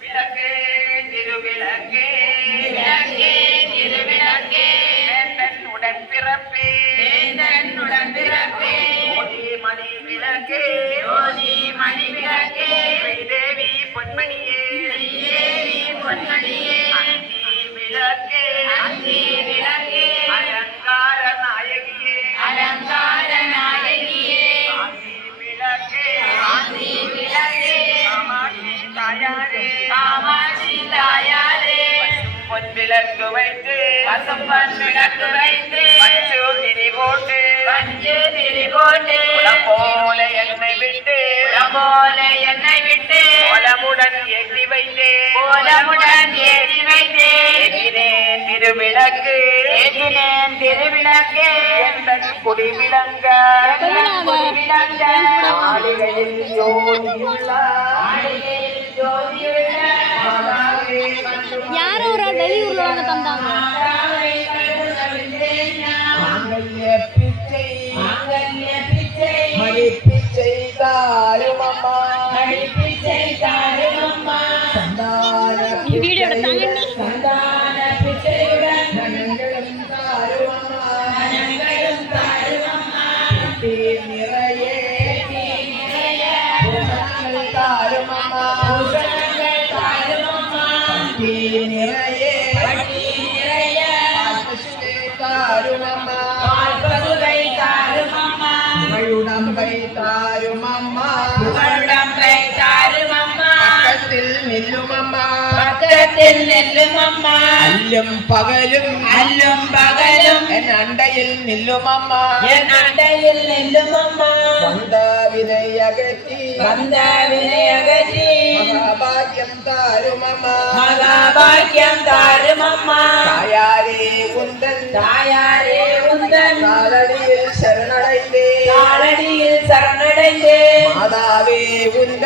விளக்கே திருவிளக்கே. விளக்கே திருவிளக்கே. உடன் பிறப்பே. உடன் பிறப்பே. மணி விளக்கே. மணி விளக்கே. தேவி பொன்மணியே. விளக்கு வைத்து பசும்பொன் விளக்கு வைத்து பச்சு திரி போட்டு பஞ்சு திரி போட்டு போல என்னை விட்டு போல என்னை விட்டு கோலமுடன் ஏற்றி வைத்தே கோலமுடன் ஏற்றி வைத்தே. ஏற்றினேன் திருவிளக்கு ஏற்றினேன் திருவிளக்கே. எந்தன் குடி விளங்க விளங்க மாளிகையில் ஜோதியுள்ள மாளிகையில் ஜோதியுள்ள ഒന്ന് തന്നാണ് പഠിപ്പിച്ചെയ്താലും പിച്ചൈ പഠിപ്പി പൈതാരുമമ്മ പുകഴം പൈതാരുമമ്മ പക്കത്തിൽ നില്ലുമമ്മ. പക്കത്തിൽ നില്ലുമമ്മ. അല്ലും പകലും. അല്ലും പകലും. എൻ അണ്ടയിൽ നില്ലുമമ്മ. എൻ അണ്ടയിൽ നില്ലുമമ്മ. വന്ദാവിനയകറ്റി വന്ദാവിനയകറ്റി മഹാഭാഗ്യം താരുമമ്മ. മഹാഭാഗ്യം താരുമമ്മ. തായാരി ശരണടല്ലേ മാതാവേ